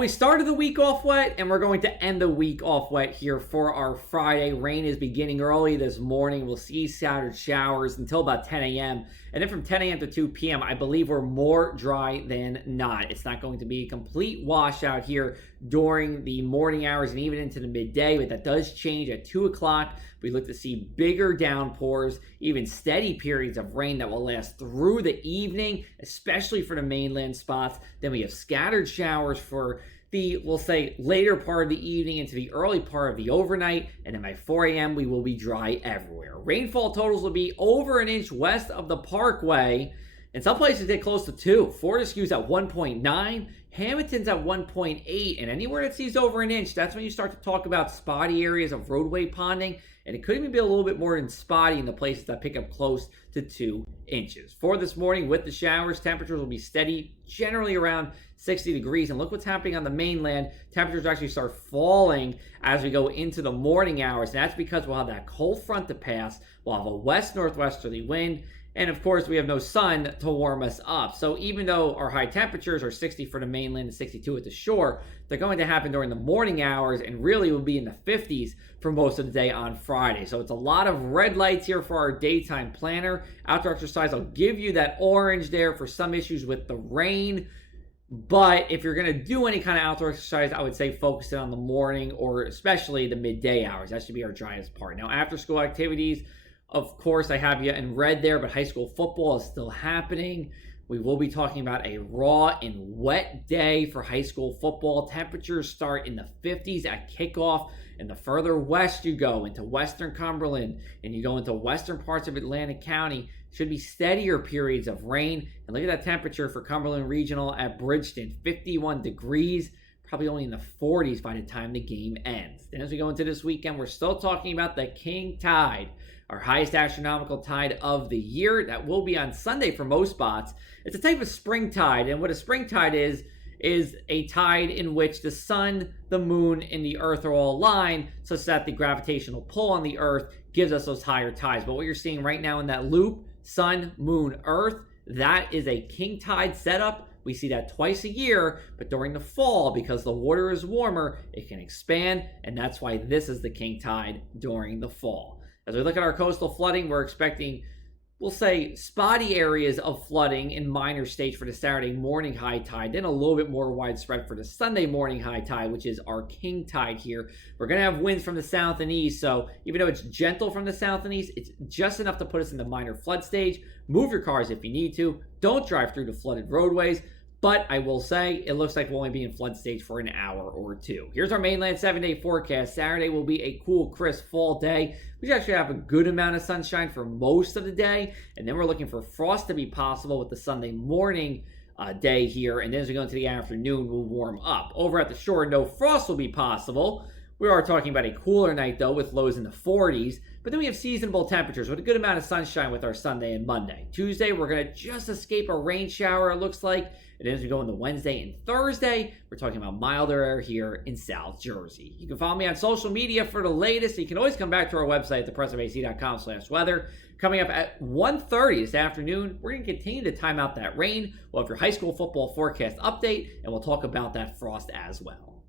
Well, we started the week off wet, and we're going to end the week off wet here for our Friday. Rain is beginning early this morning. We'll see scattered showers until about 10 a.m. And then from 10 a.m. to 2 p.m., I believe we're more dry than not. It's not going to be a complete washout here during the morning hours and even into the midday, but that does change at 2 o'clock. We look to see bigger downpours, even steady periods of rain that will last through the evening, especially for the mainland spots. Then we have scattered showers for the, we'll say, later part of the evening into the early part of the overnight, and then by 4 a.m. we will be dry everywhere. Rainfall totals will be over an inch west of the Parkway, and some places get close to 2. Fortescue's at 1.9, Hamilton's at 1.8, and anywhere that sees over an inch, that's when you start to talk about spotty areas of roadway ponding, and it could even be a little bit more than spotty in the places that pick up close to 2 inches. For this morning, with the showers, temperatures will be steady, generally around 60 degrees. And look what's happening on the mainland. Temperatures actually start falling as we go into the morning hours. And that's because we'll have that cold front to pass. We'll have a west-northwesterly wind. And of course, we have no sun to warm us up. So even though our high temperatures are 60 for the mainland and 62 at the shore, they're going to happen during the morning hours and really will be in the 50s for most of the day on Friday. So it's a lot of red lights here for our daytime planner. Outdoor exercise, I'll give you that orange there for some issues with the rain. But if you're going to do any kind of outdoor exercise, I would say focus it on the morning or especially the midday hours. That should be our driest part. Now, after school activities, of course, I have you in red there, but high school football is still happening. We will be talking about a raw and wet day for high school football. Temperatures start in the 50s at kickoff. And the further west you go into western Cumberland and you go into western parts of Atlantic County, should be steadier periods of rain. And look at that temperature for Cumberland Regional at Bridgeton, 51 degrees. Probably only in the 40s by the time the game ends. Then as we go into this weekend, we're still talking about the king tide, our highest astronomical tide of the year. That will be on Sunday for most spots. It's a type of spring tide, and what a spring tide is a tide in which the sun, the moon, and the earth are all aligned such that the gravitational pull on the earth gives us those higher tides. But what you're seeing right now in that loop, sun, moon, earth, that is a king tide setup. We see that twice a year, but during the fall, because the water is warmer, it can expand, and that's why this is the king tide during the fall. As we look at our coastal flooding, we're expecting, we'll say, spotty areas of flooding in minor states for the Saturday morning high tide, then a little bit more widespread for the Sunday morning high tide, which is our king tide here. We're going to have winds from the south and east, so even though it's gentle from the south and east, it's just enough to put us in the minor flood stage. Move your cars if you need to. Don't drive through the flooded roadways. But I will say, it looks like we'll only be in flood stage for an hour or two. Here's our mainland 7-day forecast. Saturday will be a cool, crisp fall day. We should actually have a good amount of sunshine for most of the day. And then we're looking for frost to be possible with the Sunday morning day here. And then as we go into the afternoon, we'll warm up. Over at the shore, no frost will be possible. We are talking about a cooler night, though, with lows in the 40s. But then we have seasonable temperatures with a good amount of sunshine with our Sunday and Monday. Tuesday, we're going to just escape a rain shower, it looks like. And then as we go into Wednesday and Thursday, we're talking about milder air here in South Jersey. You can follow me on social media for the latest. You can always come back to our website at thepressofac.com/weather. Coming up at 1:30 this afternoon, we're going to continue to time out that rain. We'll have your high school football forecast update, and we'll talk about that frost as well.